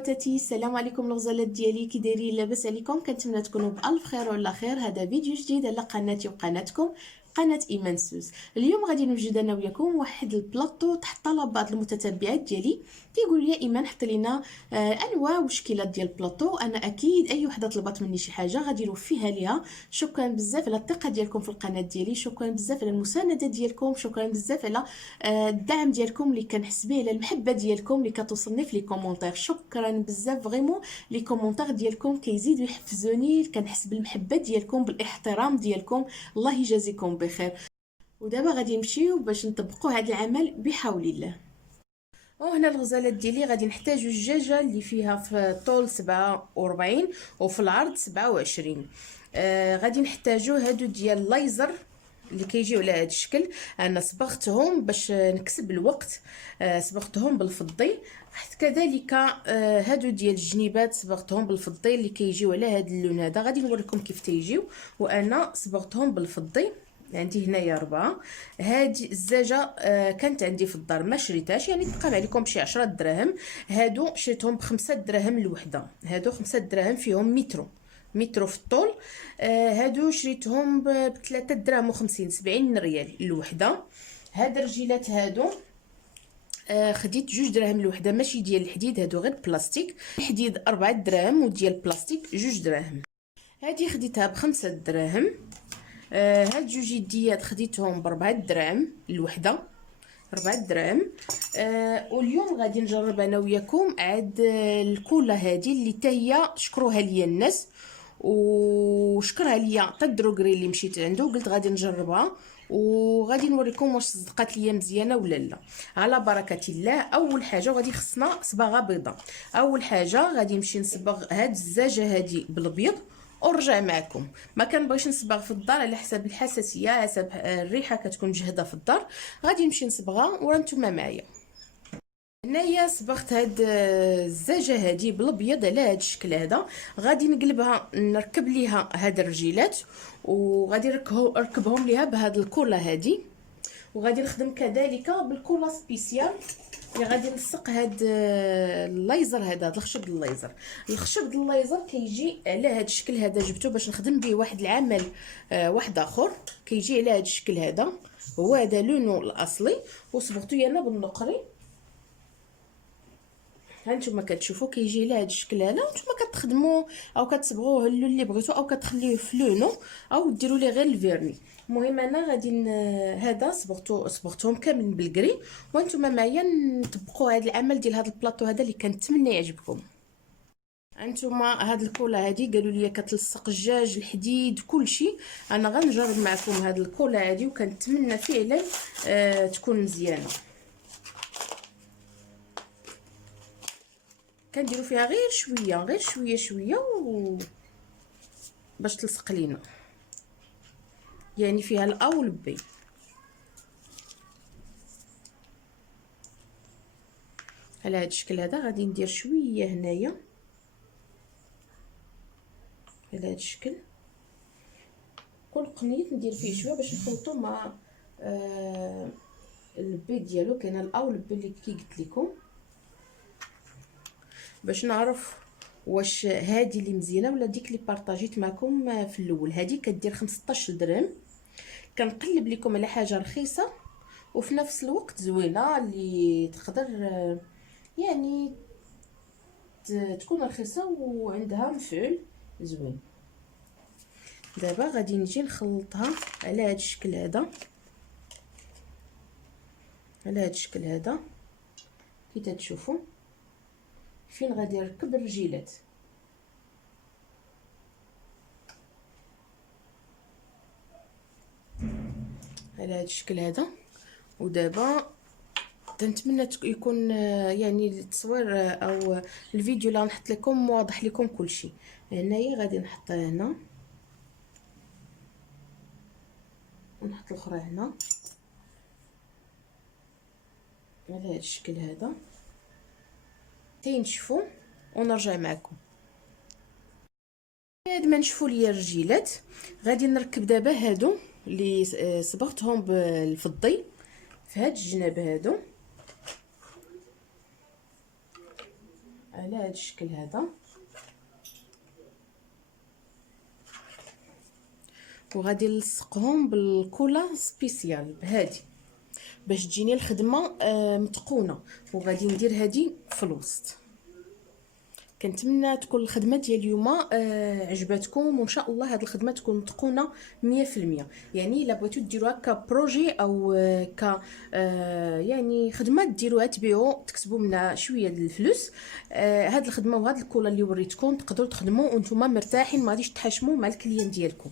خواتاتي، السلام عليكم الغزالات ديالي. كي دايرين؟ لاباس عليكم؟ كنتمنى تكونوا بالف خير ولا خير. هذا فيديو جديد على قناتي وقناتكم قناه ايمان سوس. اليوم غادي نوجد انا وياكم واحد البلاطو تحت طلبات المتتبعات ديالي. تيقولوا لي ايمان حط لينا انواع وشكيلات ديال البلاطو. انا اكيد اي وحده طلبت مني شي حاجه غادي نوفيها ليها. شكرا بزاف على الثقه ديالكم في القناه ديالي، شكرا بزاف على المسانده ديالكم، شكرا بزاف على الدعم ديالكم اللي كنحس به، على المحبه ديالكم اللي كتوصلني في لي كومونتير. شكرا بزاف فريمون، لي كومونتير ديالكم كيزيدوا يحفزوني، كنحس بالمحبه ديالكم بالاحترام ديالكم. الله يجازيكم بخير. ودابا غادي نمشيو باش نطبقوا هذا العمل بحول الله. وهنا الغزالات ديالي غادي نحتاجو الدجاجه اللي فيها في الطول 47 وفي العرض 27. غادي نحتاجو هادو ديال الليزر اللي كيجيو على هذا الشكل. انا صبغتهم باش نكسب الوقت، صبغتهم بالفضي. كذلك هادو ديال الجنيبات صبغتهم بالفضي اللي كيجيو على هذا اللون هذا. غادي نوريكم كيف تيجيو، وانا صبغتهم بالفضي. عندي هنايا 4. هذه الزجاجه كانت عندي في الدار ما شريتهاش، يعني تبقى عليكم بشي 10 دراهم. هادو شريتهم ب5 دراهم الوحده. هادو 5 دراهم فيهم مترو في الطول. هادو شريتهم ب3 دراهم و50، 70 ريال الوحده. هاد الرجيلات هادو خديت 2 دراهم الوحده، ماشي ديال الحديد، هادو غير بلاستيك. الحديد 4 دراهم وديال البلاستيك 2 دراهم. هادي خديتها ب5 دراهم. هاد جوج يديات خديتهم ب4 دراهم الوحده، 4 دراهم. واليوم غادي نجرب انا وياكم عاد الكولا هذه اللي حتى هي شكروها ليا الناس، وشكرها ليا حتى الدروغري اللي مشيت عنده، قلت غادي نجربها وغادي نوريكم واش صدقات ليا مزيانه ولا لا. على بركه الله. اول حاجه غادي خصنا صباغه بيضاء. اول حاجه غادي نمشي نصبغ هاد الزجاجه هذه بالابيض ورجع معكم. ما كنبغيش نصبغ في الدار على حسب الحساسيه، على حسب الريحه كتكون مجهده في الدار. غادي نمشي نصبغها وانتم معايا. هنايا صبغت هاد الزجاجه هذه بالابيض على هذا الشكل هذا. غادي نقلبها، نركب ليها هاد الرجيلات، وغادي نركبهم ليها بهاد الكولا هذه. وغادي نخدم كذلك بالكولا سبيسيال اللي غادي نلصق هاد الليزر هذا، هاد الخشب الليزر. الخشب الليزر كيجي على هاد الشكل هذا، جبته باش نخدم به واحد العمل واحد اخر. كيجي على هاد الشكل هذا، هو هذا لونو الاصلي، وصبغته انا بالنقري. هانتوما كتشوفوا كيجي على هذا الشكل هذا. نتوما كتخدموا او كتصبغوه اللون اللي بغيتو، او كتخليوه في لونو، او ديروا ليه غير الفيرني. المهم انا غادي هذا صبغتهم كاملين بالكري، وانتم معايا نطبقوا هذا العمل ديال هذا البلاطو هذا اللي كنتمنى يعجبكم. انتما هاد الكولا هادي قالوا لي كتلصق الدجاج، الحديد، كلشي. انا غنجرب معكم هاد الكولا هادي، وكنتمنى فعلا تكون مزيانه. كنديروا فيها غير شويه باش تلصق لينا، يعني فيها الا والبي. على هذا الشكل هذا غادي ندير شويه هنايا على هذا الشكل. كل قنيت ندير فيه شويه باش نخلطو مع البي ديالو. كاين الا والبي اللي كي قلت لكم، باش نعرف واش هذه اللي مزيانه ولا ديك اللي بارطاجيت معكم في الاول. هذه كدير 15 درهم. كنقلب لكم على حاجه رخيصه وفي نفس الوقت زوينه، اللي تقدر يعني تكون رخيصه وعندها مفعول زوين. دابا غادي نجي نخلطها على هذا الشكل هذا، على هذا الشكل هذا كي تشوفوا. فين غادي نركب الرجيلات، على هذا الشكل هذا. ودابا نتمنى يكون يعني التصوير او الفيديو اللي غنحط لكم واضح لكم كلشي. هنايا غادي نحطها هنا، ونحط الاخرى هنا على هذا الشكل هذا تينشفوا، ونرجع معكم. بعد ما نشفوا ليا الرجيلات غادي نركب دابا هادو اللي صبغتهم بالفضي في هاد الجناب هادو على هذا الشكل هذا، وغادي نلصقهم بالكولا سبيسيال بهادي باش تجيني الخدمه متقونه. وغادي ندير هادي في الوسط. كنتمنى تكون الخدمه ديال اليوم عجبتكم، وان شاء الله هاد الخدمه تكون متقونه 100%. يعني الا بغيتو ديروها كبروجي او ك يعني خدمه ديروها تبيعوا تكسبوا منها شويه ديال الفلوس، هاد الخدمه وهاد الكولا اللي وريتكم تقدروا تخدموا وانتم مرتاحين، ما غاديش تحاشموا مع الكليان ديالكم.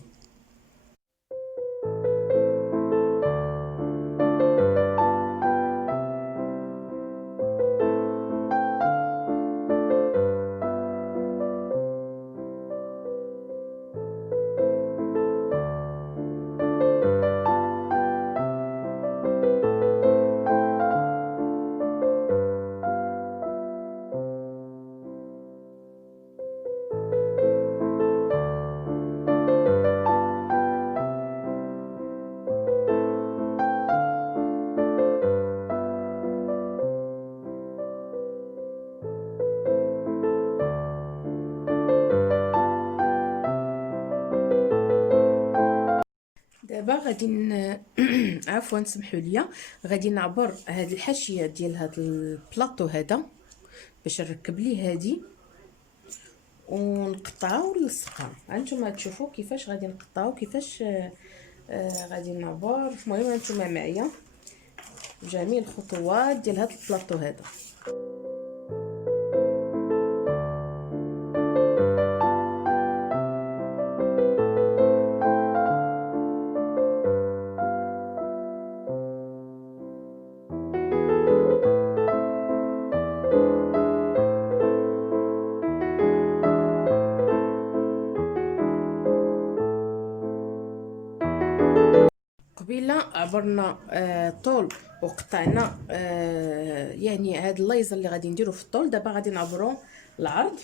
دابا غادي عفوا سمحوا لي، غادي نعبر هاد الحاشيه ديال هاد البلاطو هذا باش نركب ليه هادي ونقطعها ونلصقها. هانتوما تشوفوا كيفاش غادي نقطعو، كيفاش غادي نعبر. المهم هانتوما معايا جميع الخطوات ديال هاد البلاطو هذا. قبيله عبرنا طول وقطعنا يعني هاد الليزر اللي غادي نديرو في الطول. دابا غادي نعبرو العرض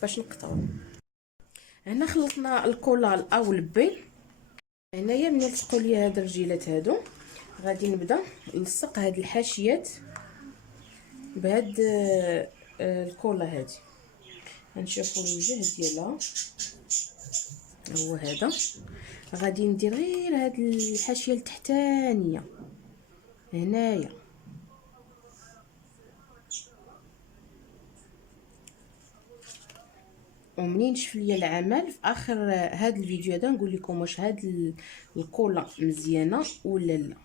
باش نقطعو. هنا خلطنا الكولا الا والبي. هنايا ملي لصقوا لي هاد الرجيلات هادو غادي نبدا نلصق هاد الحاشيات بهاد الكولا هادي. غنشوفوا الوجه ديالها هو هذا. غادي ندير غير هاد الحاشيه التحتانيه هنايا، ومنين نشوف ليا العمل في اخر هاد الفيديو هذا نقول لكم واش هاد الكولا مزيانه ولا لا.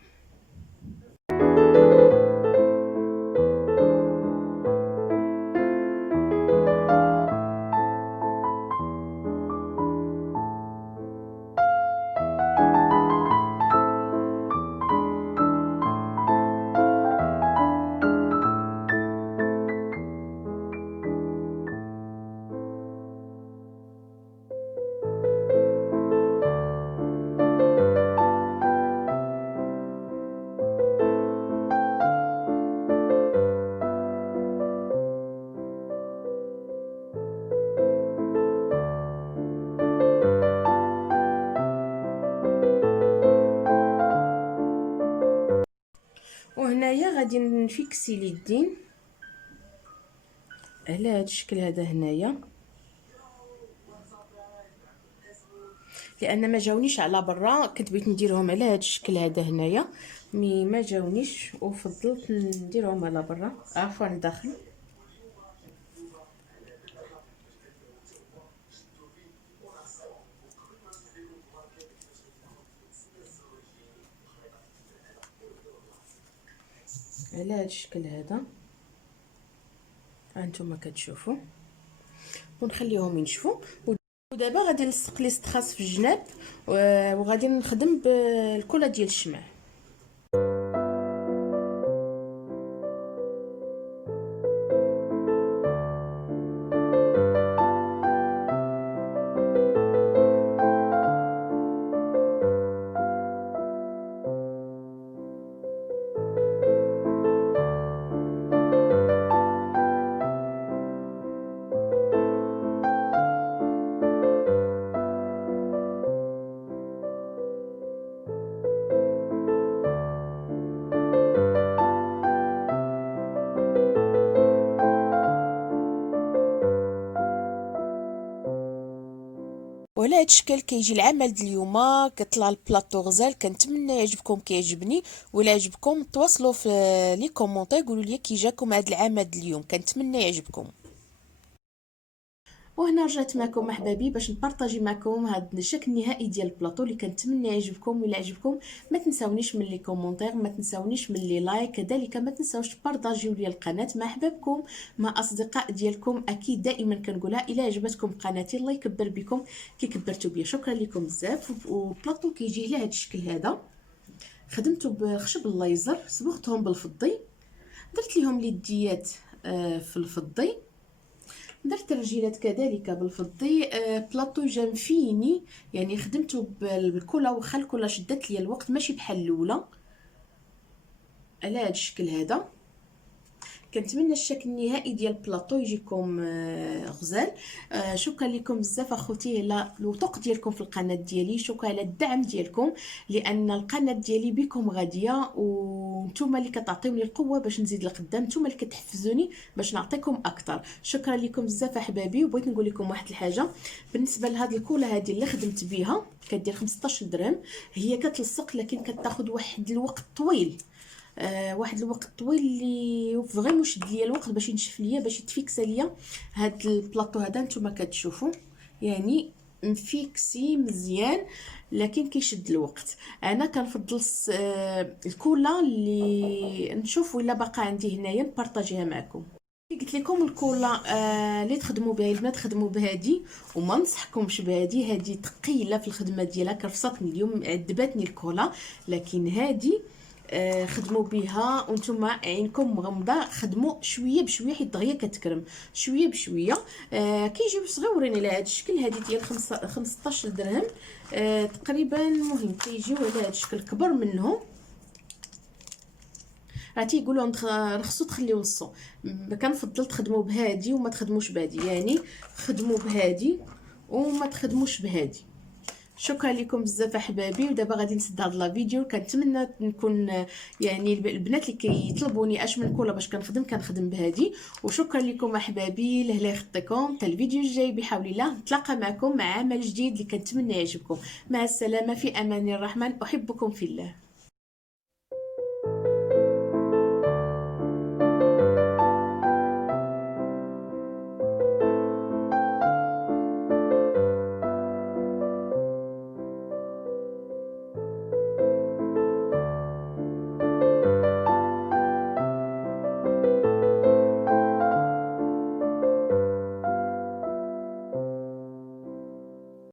وهنايا غادي نفيكسي اليدين على هذا الشكل هذا هنايا، لان ما جاونيش على برا. كنت بغيت نديرهم على هذا الشكل هذا هنايا، مي ما جاونيش وفضلت نديرهم على برا عفوا داخل. على هذا الشكل هذا هانتوما كتشوفوا، ونخليهم ينشفوا. ودابا غادي نلصق لي ستخاص في الجناب وغادي نخدم بالكولا ديال الشمع. وعلى هذا الشكل كيجي العمل ديال اليوم. كطلع البلاطو غزال، كنتمنى يعجبكم كيعجبني. ولا عجبكم تواصلوا في لي كومونتير قولوا لي كي جاكم هذا العمل ديال اليوم، كنتمنى يعجبكم. وهنا رجعت معكم احبابي باش نبارطاجي معكم هذا الشكل النهائي ديال البلاطو اللي كنتمنى يعجبكم. ولا عجبكم ما تنساونيش من لي كومونتير، ما تنساونيش من لي لايك، كذلك ما تنساوش تبارطاجيو لي القناه مع احبابكم مع اصدقاء ديالكم. اكيد دائما كنقولها الا عجبتكم قناتي الله يكبر بكم كي كبرتوا بيا. شكرا لكم بزاف. والبلاطو كيجي على هذا الشكل هذا، خدمته بخشب الليزر، صبغتهم بالفضي، درت ليهم اليديات في الفضي، درت الرجيلات كذلك بالفضي. بلاطو جا فيني يعني خدمته بالكولا، واخا الكولا شدت لي الوقت ماشي بحال الاولى. على هذا الشكل هذا كنتمنى الشكل النهائي ديال البلاطو يجيكم غزال. شكرا لكم بزاف اخوتي على الوثوق ديالكم في القناه ديالي، شكرا على الدعم ديالكم، لان القناه ديالي بكم غاديه، وانتم اللي كتعطيوني القوه باش نزيد لقدام، انتم اللي كتحفزوني باش نعطيكم اكثر. شكرا لكم بزاف احبابي. وبغيت نقول لكم واحد الحاجه بالنسبه لهاد الكولا هذه اللي خدمت بها، كدير 15 درهم. هي كتلصق لكن كتاخذ واحد الوقت طويل، واحد الوقت طويل اللي فريمون شد ليا الوقت باش ينشف ليا، باش يتفيكسا ليا هاد البلاطو هذا. نتوما كتشوفوا يعني مفيكسي مزيان، لكن كيشد الوقت. انا كنفضل الكولا اللي نشوف ولا باقا عندي هنايا نبارطاجيها معكم. قلت لكم الكولا اللي تخدموا بها البنات خدموا بهادي، وما نصحكمش بهادي. هادي ثقيله في الخدمه ديالها، كرفصتني اليوم عذبتني الكولا. لكن هادي خدموا بها وانتم عينكم مغمضه، خدموا شويه بشويه حيت دغيا كتكرم شويه بشويه. كيجيو صغيورين على هذا الشكل. هذه ديال 15 درهم تقريبا. المهم كيجيو على هذا الشكل كبر منهم. راه تيقولوا رخصوا تخليو نصو. كنفضل تخدموا بهادي وما تخدموش بهادي، يعني خدموا بهادي وما تخدموش بهادي. شكرا لكم بزاف احبابي. ودابا غادي نسد هذا الفيديو. كنتمنى نكون يعني البنات اللي كيطلبوني اش من كولا باش كنخدم بهادي. وشكرا لكم احبابي. لهلا يخطيكم حتى الفيديو الجاي بحول الله. نتلاقى معكم مع عمل جديد اللي كنتمنى يعجبكم. مع السلامه، في امان الرحمن، احبكم في الله.